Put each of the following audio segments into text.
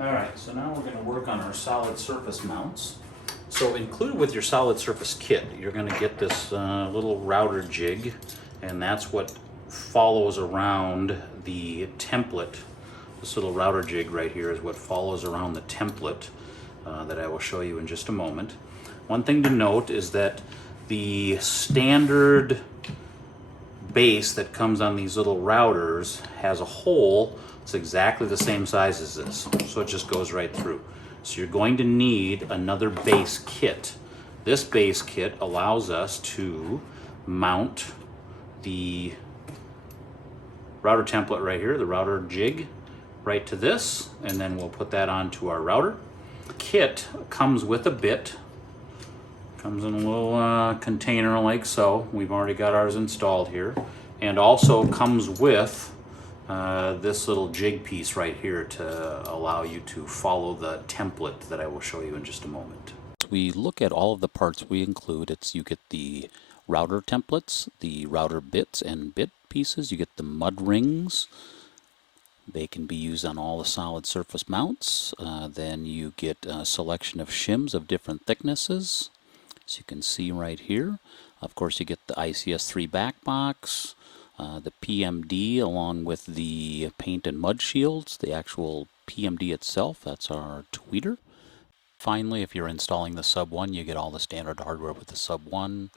Alright, so now we're going to work on our solid surface mounts. So included with your solid surface kit, you're going to get this little router jig, and that's what follows around the template. This little router jig right here is what follows around the template that I will show you in just a moment. One thing to note is that the standard base that comes on these little routers has a hole. It's exactly the same size as this, so it just goes right through. So you're going to need another base kit. This base kit allows us to mount the router template right here, the router jig, right to this, and then we'll put that onto our router. Kit comes with a bit. Comes in a little container like so. We've already got ours installed here. And also comes with this little jig piece right here to allow you to follow the template that I will show you in just a moment. We look at all of the parts we include. You get the router templates, the router bits and bit pieces. You get the mud rings. They can be used on all the solid surface mounts. Then you get a selection of shims of different thicknesses. As you can see right here. Of course, you get the ICS3 back box, the PMD along with the paint and mud shields, the actual PMD itself, that's our tweeter. Finally, if you're installing the Sub 1, you get all the standard hardware with the Sub 1,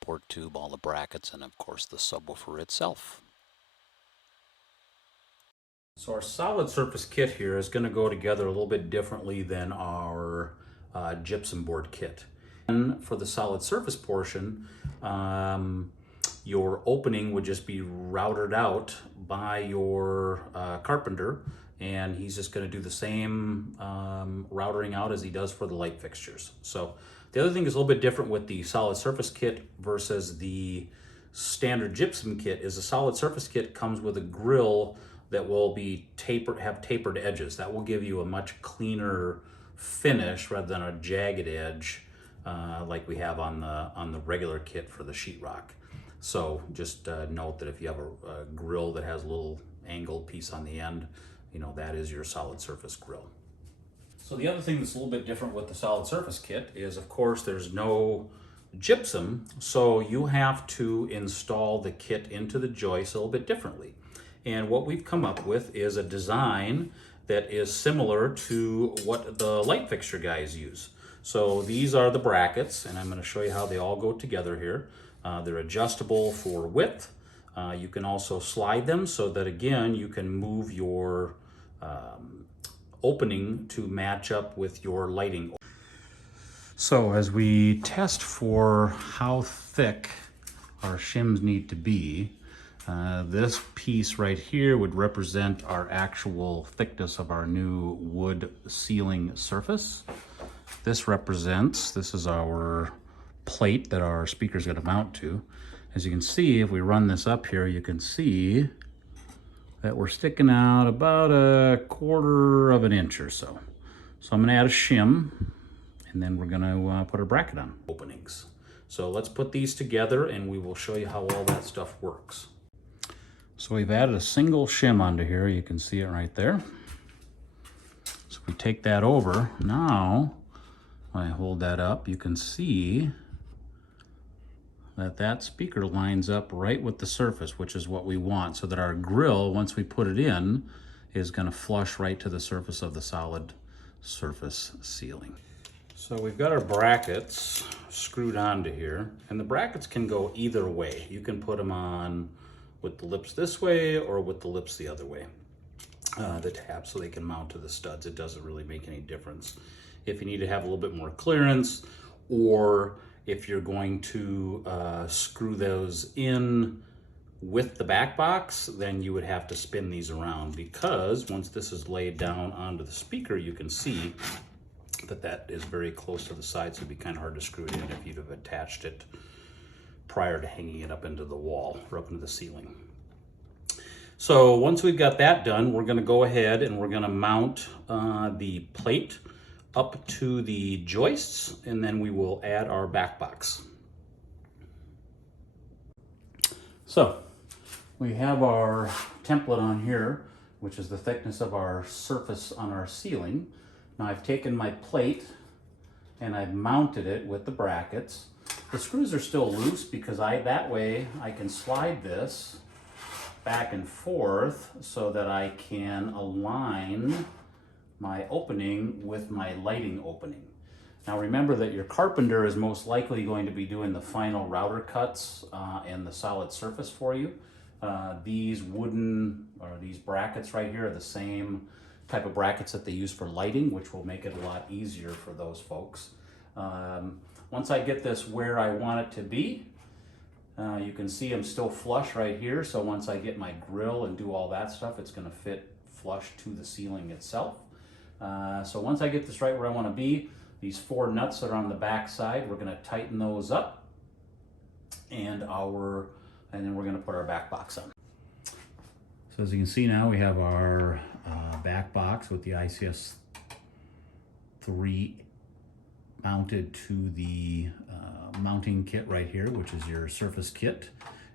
port tube, all the brackets, and of course the subwoofer itself. So our solid surface kit here is going to go together a little bit differently than our gypsum board kit. And for the solid surface portion, your opening would just be routed out by your carpenter, and he's just going to do the same routering out as he does for the light fixtures. So the other thing is a little bit different with the solid surface kit versus the standard gypsum kit is the solid surface kit comes with a grille that will be have tapered edges. That will give you a much cleaner finish rather than a jagged edge like we have on the regular kit for the sheetrock. So just note that if you have a grill that has a little angled piece on the end, you know, that is your solid surface grill. So the other thing that's a little bit different with the solid surface kit is, of course, there's no gypsum, so you have to install the kit into the joist a little bit differently. And what we've come up with is a design that is similar to what the light fixture guys use. So these are the brackets, and I'm going to show you how they all go together here. They're adjustable for width. You can also slide them so that, again, you can move your opening to match up with your lighting. So as we test for how thick our shims need to be, this piece right here would represent our actual thickness of our new wood ceiling surface. This is our plate that our speaker is going to mount to. As you can see, if we run this up here, you can see that we're sticking out about 1/4 of an inch or so. So I'm going to add a shim, and then we're going to put a bracket on openings. So let's put these together and we will show you how all that stuff works. So we've added a single shim onto here. You can see it right there. So if we take that over, now when I hold that up, you can see that that speaker lines up right with the surface, which is what we want, so that our grill, once we put it in, is going to flush right to the surface of the solid surface ceiling. So we've got our brackets screwed onto here, and the brackets can go either way. You can put them on with the lips this way or with the lips the other way. The tab, so they can mount to the studs. It doesn't really make any difference. If you need to have a little bit more clearance, or if you're going to screw those in with the back box, then you would have to spin these around, because once this is laid down onto the speaker, you can see that that is very close to the side, so it'd be kind of hard to screw it in if you'd have attached it prior to hanging it up into the wall or up into the ceiling. So once we've got that done, we're going to go ahead and we're going to mount the plate up to the joists, and then we will add our back box. So we have our template on here. which is the thickness of our surface on our ceiling. Now I've taken my plate and I've mounted it with the brackets. The screws are still loose because that way I can slide this back and forth so that I can align my opening with my lighting opening. Now remember that your carpenter is most likely going to be doing the final router cuts and the solid surface for you. These wooden, or these brackets right here, are the same type of brackets that they use for lighting, which will make it a lot easier for those folks. Once I get this where I want it to be, you can see I'm still flush right here, so once I get my grill and do all that stuff, it's going to fit flush to the ceiling itself. So once I get this right where I want to be, these 4 nuts that are on the back side, we're going to tighten those up, and then we're going to put our back box on. So as you can see now, we have our back box with the ICS3 mounted to the mounting kit right here, which is your surface kit.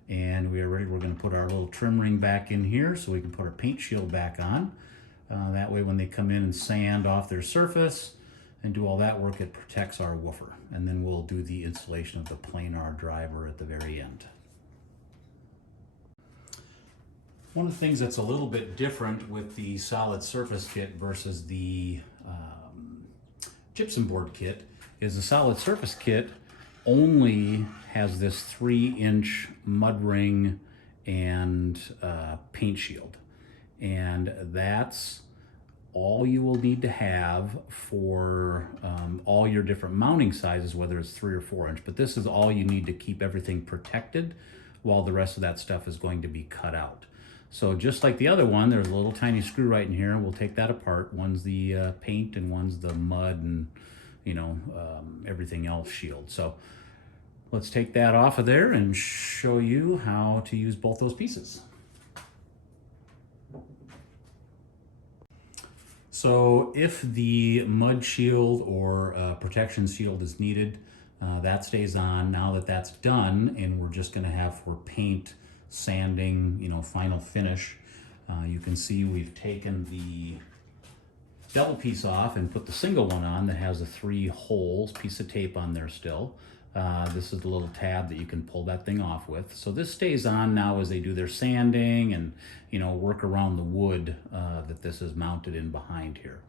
And we are ready. We're going to put our little trim ring back in here so we can put our paint shield back on. That way when they come in and sand off their surface and do all that work, it protects our woofer. And then we'll do the installation of the planar driver at the very end. One of the things that's a little bit different with the solid surface kit versus the gypsum board kit is the solid surface kit only has this 3-inch mud ring and paint shield. And that's all you will need to have for all your different mounting sizes, whether it's 3 or 4 inch. But this is all you need to keep everything protected while the rest of that stuff is going to be cut out. So just like the other one, there's a little tiny screw right in here. We'll take that apart. One's the paint and one's the mud and everything else shield. So let's take that off of there and show you how to use both those pieces. So if the mud shield or protection shield is needed, that stays on. Now that that's done, and we're just gonna have for paint, sanding, final finish, you can see we've taken the double piece off and put the single one on that has the 3 holes, piece of tape on there still. This is the little tab that you can pull that thing off with. So this stays on now as they do their sanding and work around the wood that this is mounted in behind here.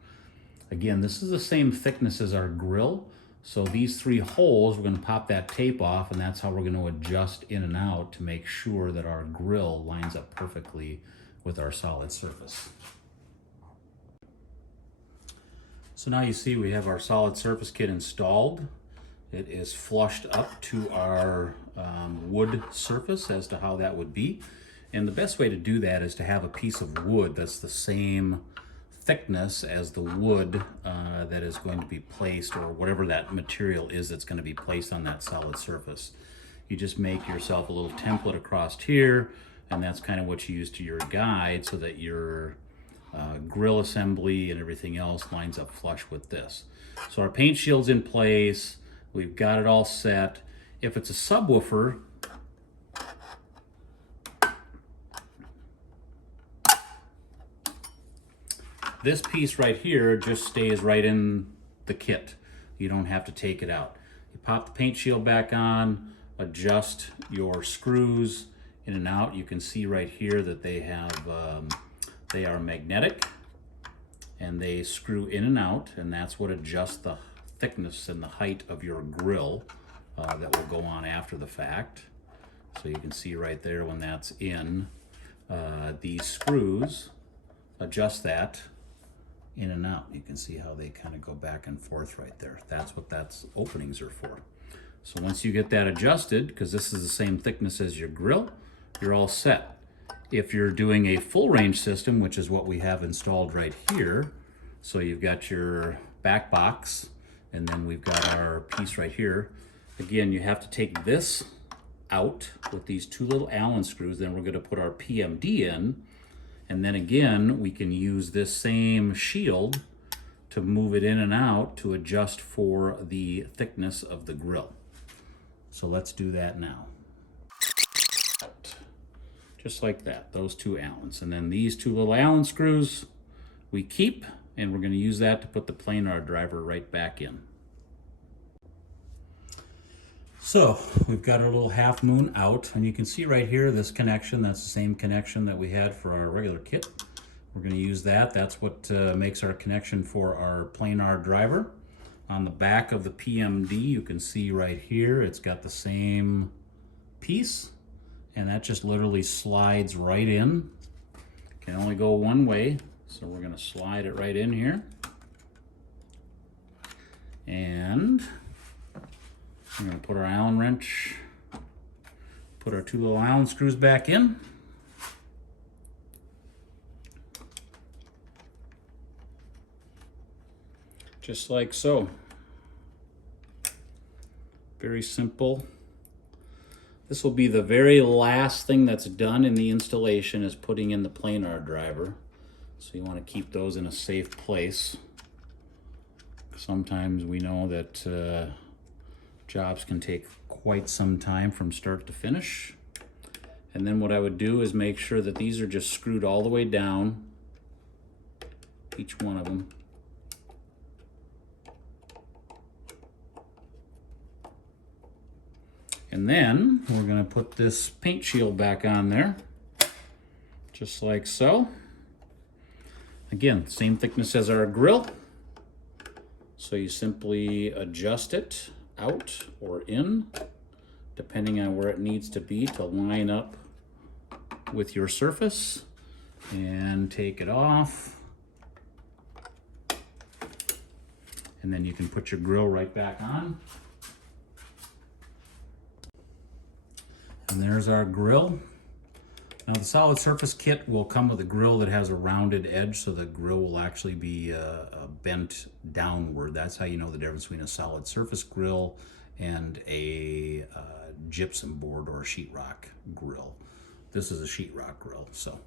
Again, this is the same thickness as our grill. So these 3 holes, we're going to pop that tape off, and that's how we're going to adjust in and out to make sure that our grill lines up perfectly with our solid surface. So now you see we have our solid surface kit installed. It is flushed up to our wood surface as to how that would be. And the best way to do that is to have a piece of wood that's the same thickness as the wood that is going to be placed, or whatever that material is that's going to be placed on that solid surface. You just make yourself a little template across here, and that's kind of what you use to your guide so that your grill assembly and everything else lines up flush with this. So our paint shield's in place. We've got it all set. If it's a subwoofer, this piece right here just stays right in the kit. You don't have to take it out. You pop the paint shield back on, adjust your screws in and out. You can see right here that they have, they are magnetic and they screw in and out, and that's what adjusts the thickness and the height of your grill that will go on after the fact. So you can see right there when that's in, these screws adjust that in and out. You can see how they kind of go back and forth right there. That's what that's openings are for. So once you get that adjusted, because this is the same thickness as your grill, you're all set. If you're doing a full range system, which is what we have installed right here, so you've got your back box, and then we've got our piece right here. Again, you have to take this out with these 2 little Allen screws. Then we're going to put our PMD in, and then again we can use this same shield to move it in and out to adjust for the thickness of the grill. So let's do that now. just like that, those two Allens. And then these two little Allen screws we keep, and we're going to use that to put the planar driver right back in. So we've got our little half moon out, and you can see right here this connection, that's the same connection that we had for our regular kit. We're going to use that. That's what makes our connection for our planar driver. On the back of the PMD, you can see right here, it's got the same piece, and that just literally slides right in. Can only go one way, so we're going to slide it right in here. And we're going to put our Allen wrench, put our two little Allen screws back in. Just like so. Very simple. This will be the very last thing that's done in the installation, is putting in the planar driver. So you want to keep those in a safe place. Sometimes we know that jobs can take quite some time from start to finish. And then what I would do is make sure that these are just screwed all the way down, each one of them. And then we're going to put this paint shield back on there, just like so. Again, same thickness as our grill. So you simply adjust it out or in, depending on where it needs to be to line up with your surface. And take it off. And then you can put your grill right back on. And there's our grill. Now the solid surface kit will come with a grill that has a rounded edge, so the grill will actually be bent downward. That's how you know the difference between a solid surface grill and a gypsum board or a sheetrock grill. This is a sheetrock grill, so